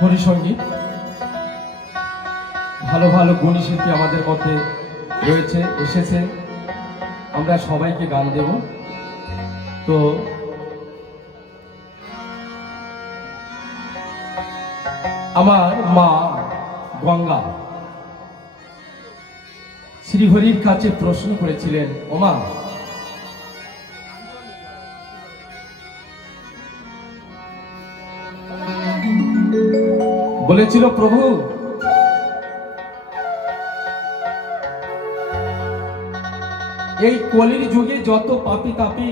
হরিসঙ্গীত, ভালো ভালো গুণী শিল্পী আমাদের মধ্যে রয়েছে, এসেছে। আমরা সবাইকে গান দেব। তো আমার মা গঙ্গা শ্রীহরির কাছে প্রশ্ন করেছিলেন, ওমা বলেছিল, প্রভু এই কলির যুগে যত পাপী তাপী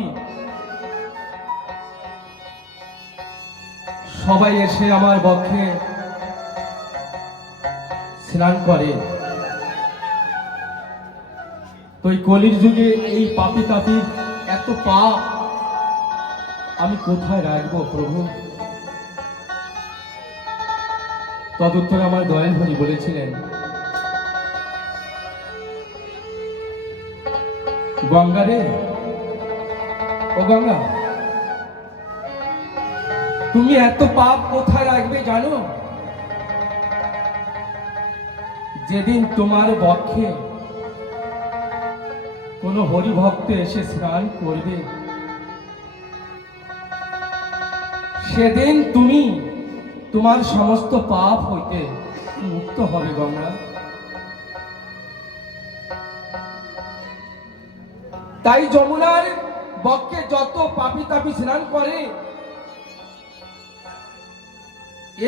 সবাই এসে আমার বক্ষে স্নান করে, তো এই কলির যুগে এই পাপী তাপীর এত পাপ আমি কোথায় রাখবো প্রভু? তদুত্তরে আমার দয়াল হরি বলেছিলেন, গঙ্গা রে, ও গঙ্গা, তুমি এত পাপ কোথায় রাখবে জানো? যেদিন তোমার বক্ষে কোন হরিভক্ত এসে স্নান করবে, সেদিন তুমি তোমার সমস্ত পাপ হইতে মুক্ত হবে গঙ্গা। তাই যমুনার বক্ষে যত পাপী তাপী স্নান করে,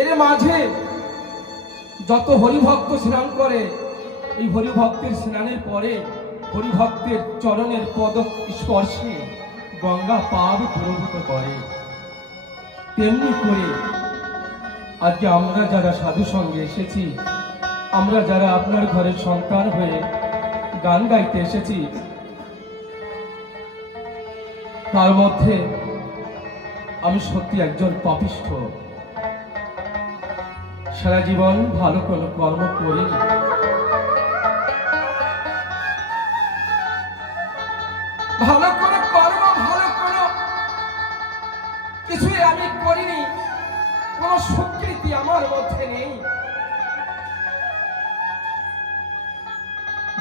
এর মাঝে যত হরিভক্ত স্নান করে, এই হরিভক্তের স্নানের পরে হরিভক্তের চরণের পদ স্পর্শে গঙ্গা পাপ প্রভূত করে। তেমনি করে আজকে আমরা যারা সাধু সঙ্গে এসেছি, আমরা যারা আপনার ঘরের সন্তান হয়ে গান গাইতে এসেছি, তার মধ্যে আমি সত্যি একজন পাপিষ্ঠ, সারা জীবন ভালো কোনো কর্ম করিনি। ভালো কোনো কর্ম, ভালো কোনো কিছুই আমি করিনি, কোন স্বীকৃতি আমার মধ্যে নেই।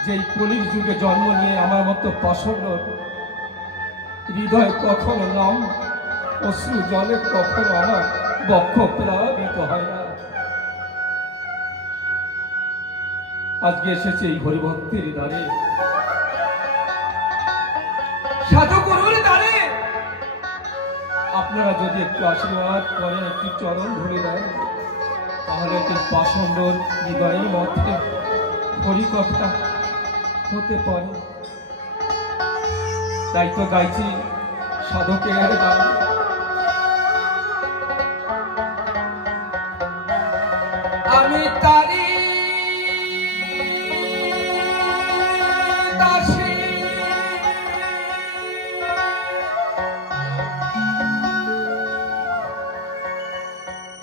যেই কলির যুগে জন্ম নিয়ে আমার মতো পাষণ্ড হৃদয় কখনো নাম অশ্রু জলে কখনো আমার বক্ষ প্লাবিত হয় না। আজকে এসেছে এই হরিভক্তের দ্বারে, সাধু গুরুর দ্বারে। আপনারা যদি একটু আশীর্বাদ করেন, একটু চরণ ধরে দেন, তাহলে একটু পাষণ্ড হৃদয়ের মধ্যে হরিকথা হতে পারে। তাই তো গাইছি সাধকের গান। আমি তারি দাসী,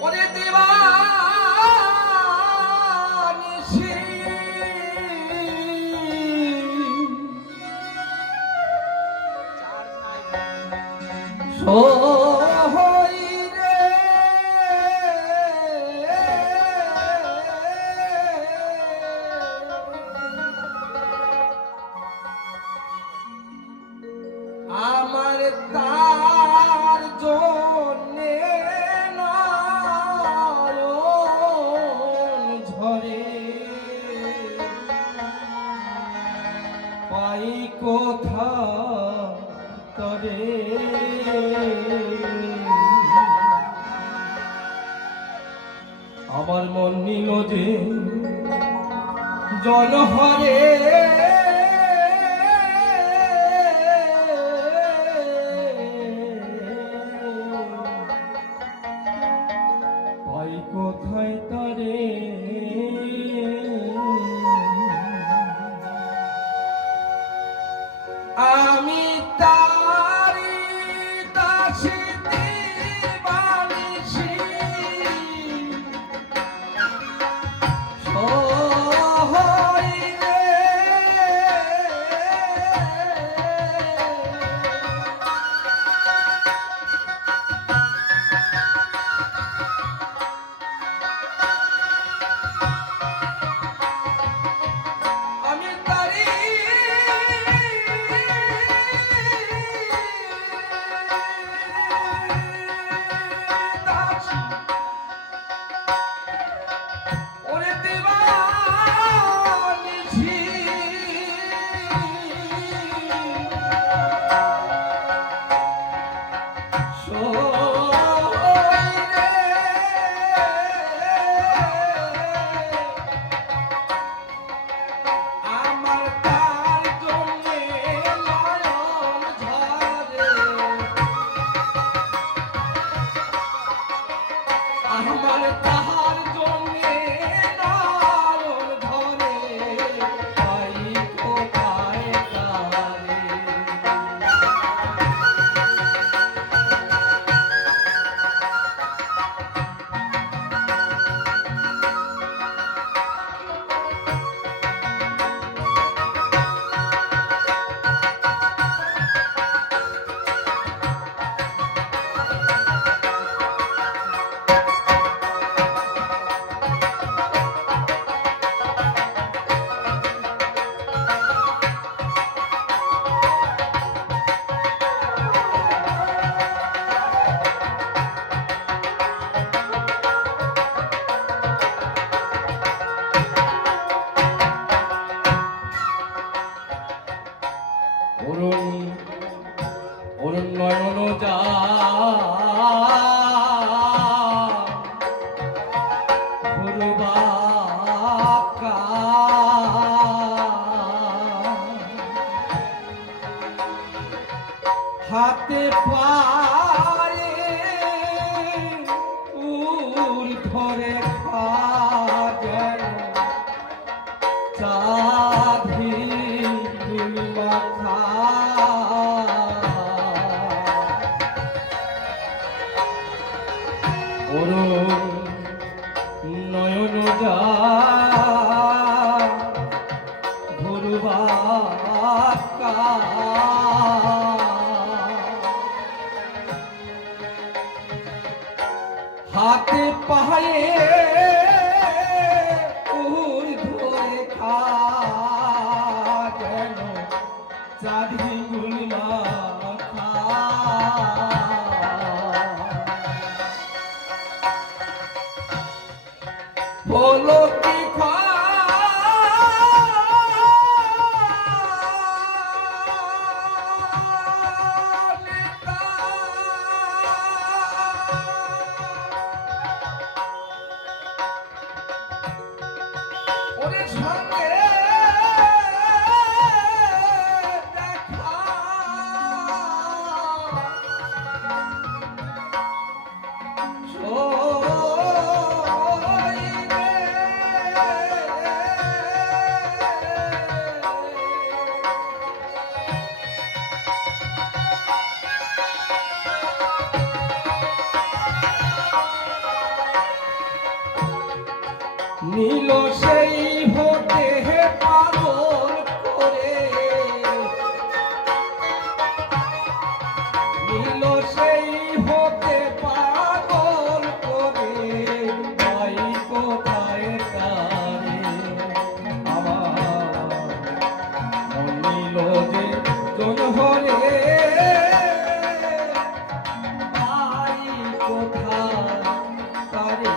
ওরে দেবানিশি, সোহই রে আমার তার জন্যে নয়ন ঝরে, পাই কোথা তরে আমার মন নিল যে জনহরে, পাই কোথায় তারে? আমি তারি দাসী দিবানিশি, সোহই রে আমার তাহার জন্যে নয়ন ধরে পাই কোথায় তারে। অরুণ নয়ন যা ভুরবাকা হাতে পায়ে উর ধরে খাজেন চাঁদি মাথা নয়ন যা ভুরবাকা হাতে পায়ে উর ধরে খাজেন চাঁদি মাথা বলো কি ওরে সঙ্গে দেখা নীল সেই হতে পাগল করে নীল সেই হতে পাগল করে ভাই কোথায় তারে আমার নীল যে জন হরে ভাই কোথায় তারে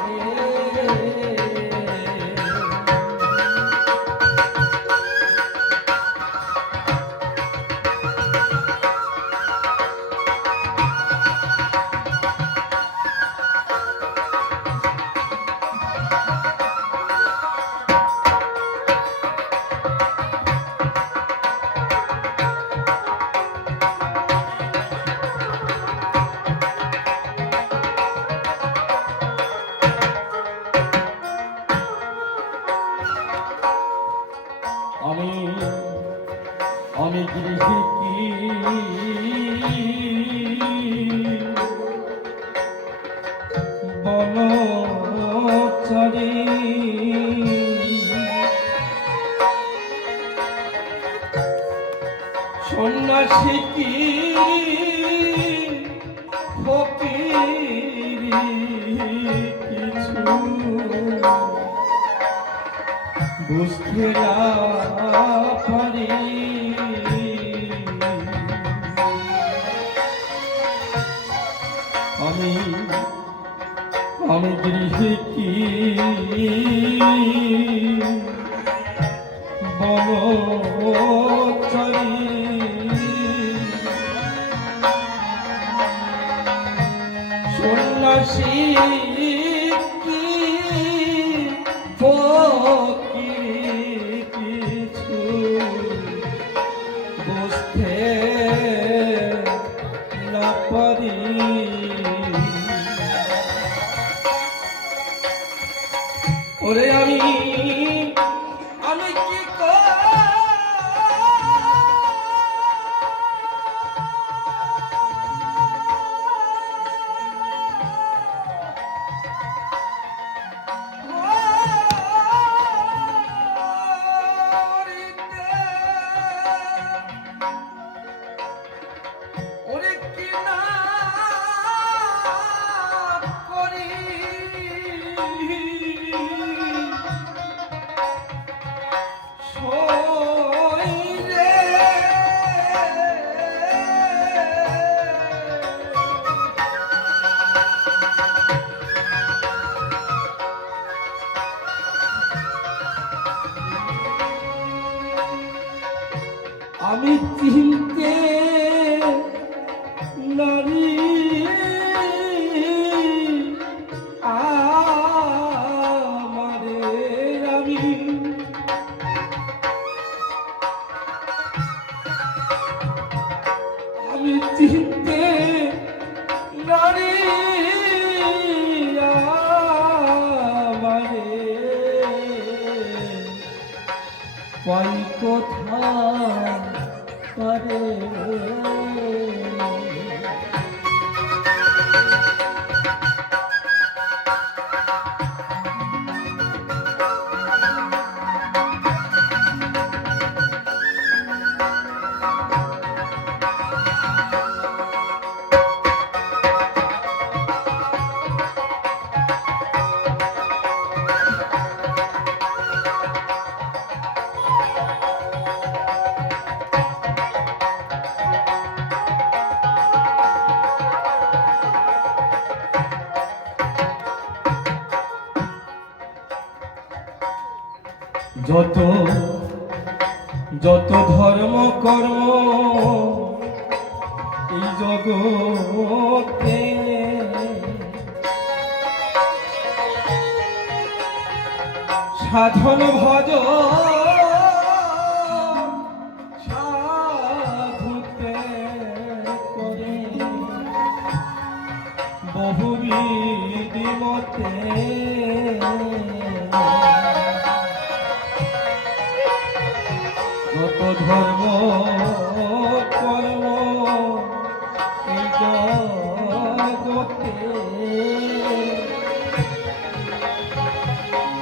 আমি গৃহী বনচারী সন্ন্যাসী কি ফকিরি কিছু বুঝতে না পারি আমি গৃহে কি বনচারী সন্ন্যাসী কি ফকিরি কিছু বুঝতে না পারি ওরে আমি কি ওরে কি না করি আমি চিনতে নারী আমারে আমি চিনতে নারী আমারে পাই কোথা করে যত যত ধর্ম কর্ম এই জগতে সাধন ভজ সাধুতে করে বহুবিধি মতে যত ধর্ম কর্ম এই জগতে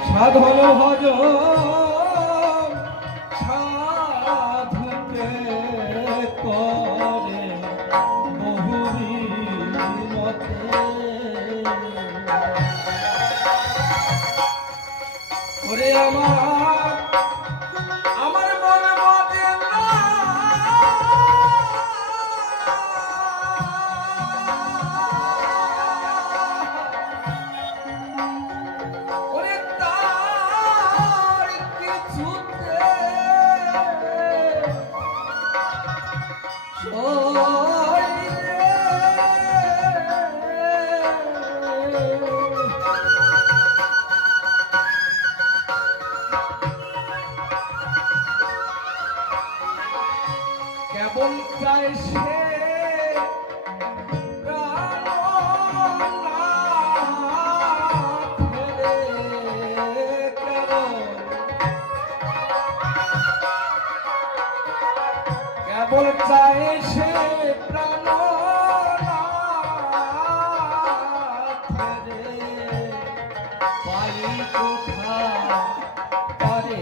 সাধন ভজ সাধুতে করে বহুবিধি মতে ওরে আমার মনে মতে না ওরে তার কিছুতে কেবল চায় সে কেবল চায় সে প্রাণ পাই কোথা পারে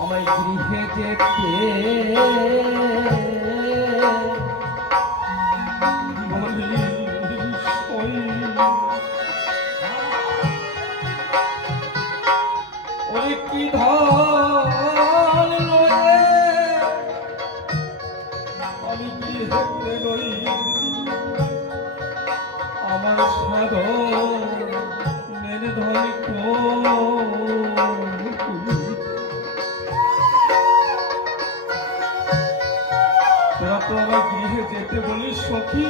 আমায় গৃহে যেতে ওরে কি ধন লয়ে আমি গৃহেতে রই আমার সাধনের ধনী তোরা তো আমার গৃহে যেতে বলিস সখী,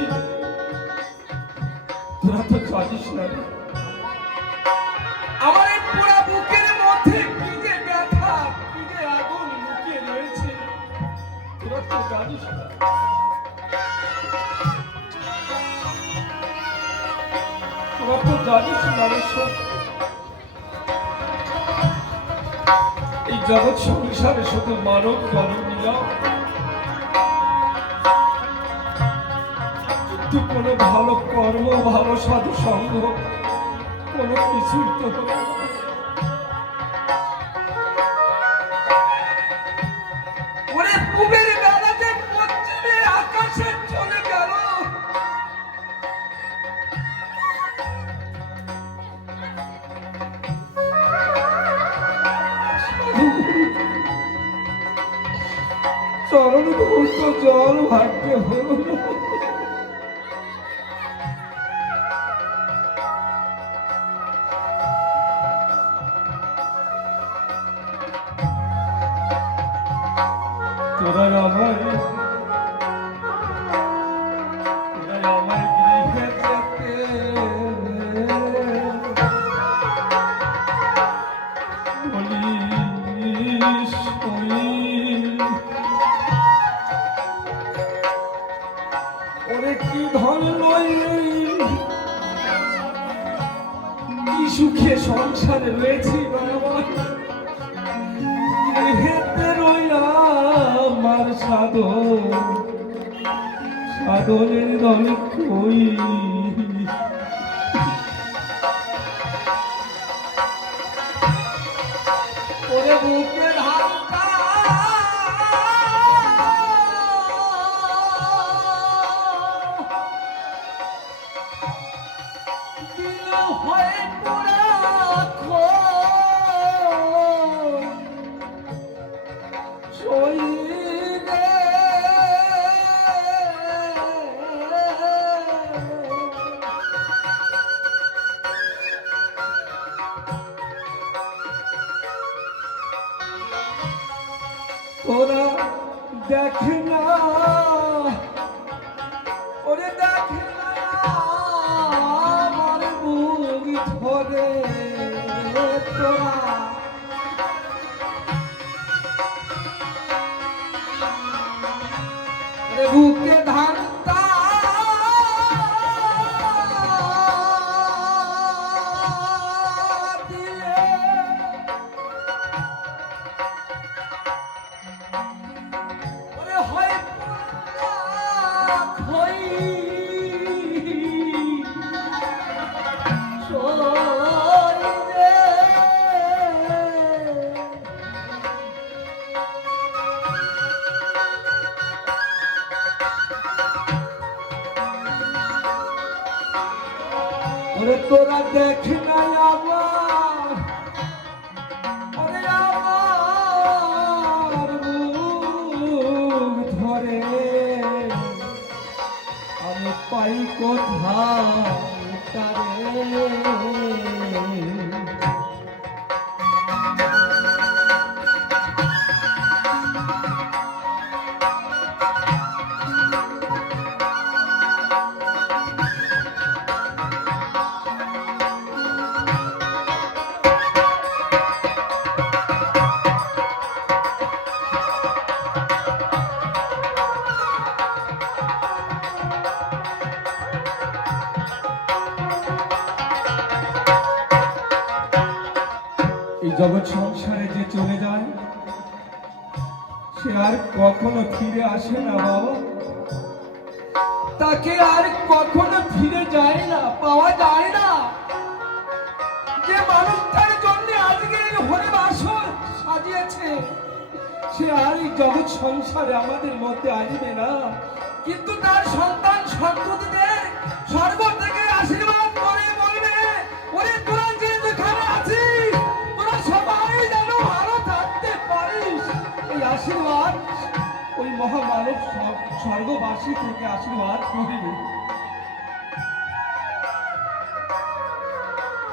তোরা তো জানিস না আমার এই পোড়া বুকের মধ্যে কি যে ব্যথা, কি যে আগুন লুকিয়ে রয়েছে, তোরা তো জানিস না। তোরা তো জানিস না এই জগৎ সংসারে শুধু মানব জন্ম নিলাম, কিন্তু কোনো ভালো কর্ম, ভালো সাধু সঙ্গ কোনো কিছুই তো হলো না। ওরে পূবের বেলাতে পশ্চিমে আকাশে চলে গেল, চরণ ধূর্ত জল ভাগ্যে হলো না। তোরাই আমায় গৃহে যেতে বলিস, ওরে কি ধন লই, কি সুখে সংসারে রয়েছি গৃহেতে রইলাম আর সাধনের দলে কই। ওরে বুকের হাতটা দিল হয়ে পোড়া শহীদে তোরা দেখ না, ওরে দেখ না আমার বুক ধরে, তোরা বুকে ধানটা দিয়ে ওরে হয় খই ওরে তোরা দেখ না আমার, ওরে আমার বুক ধরে আমি পাই কোথায় তারে। এই জগৎ সংসারে যে চলে যায় সে আর কখনো ফিরে আসে না বাবা, তাকে আর কখনো ফিরে যায় না, পাওয়া যায় না। যে মানুষটার জন্য আজকে এই হরিবাসর সাজিয়েছে সে আর এই জগৎ সংসারে আমাদের মধ্যে আসবে না, কিন্তু তার সন্তান সন্ততিদের স্বর্গ থেকে আশীর্বাদ করে বলবে, ওরে তোরা যে যেখানে আছিস তোরা সবাই যেন ভালো থাকতে পারিস। এই আশীর্বাদ ওই মহামানব স্বর্গবাসী থেকে আশীর্বাদ করিবে।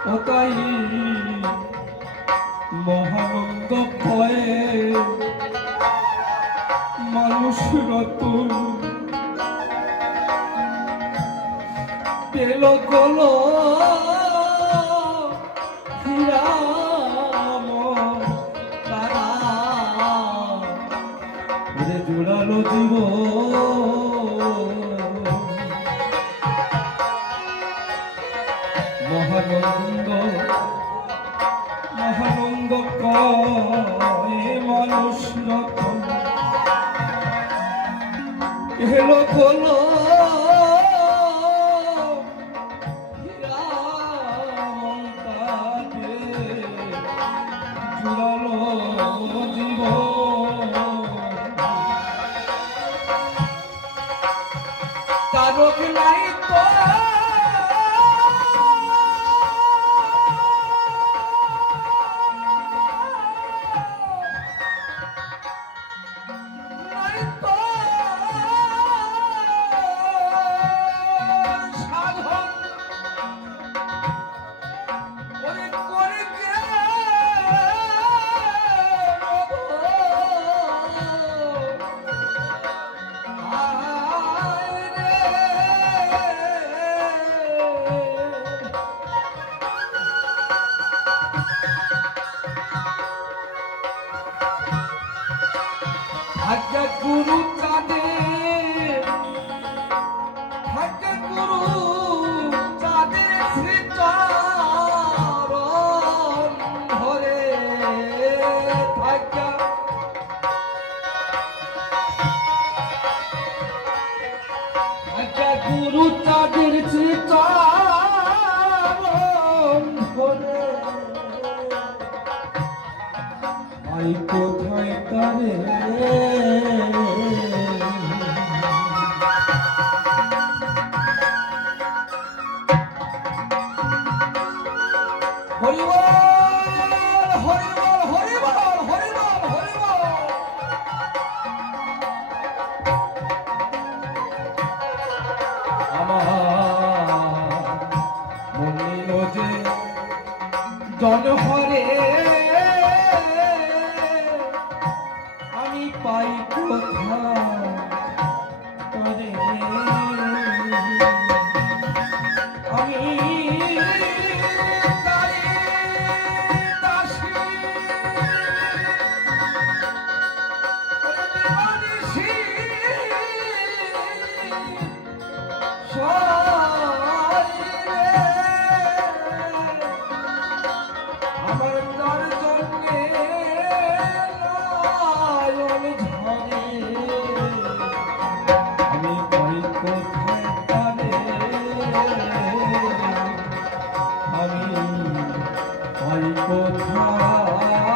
ও তাই মহানন্দ ভয়ে মানুষ রতন পেল গলো হিরাম তারা ওরে জোড়ালো জীব মহানন্দ মহানন্দ কয় মানুষ রতন এলো গলো তারক নাই তো নাই তো সাধন ওরে করে কে ভাগ্য গুরু চাঁদের ভাগ্য গুরু চাঁদের শ্রীচরণ ধরে ভাগ্য ভাগ্য গুরু চাঁদের শ্রীচরণ ধরে আই কোথায় তারে হরিবল হরিবল হরিবল হরিবল হরিবল আমার মনিল যে জনহরে আমি পাই কোথায় তরে আমি আমার তার জন্যে আমি পাই কোথায় তারে আমি পাই কোথায়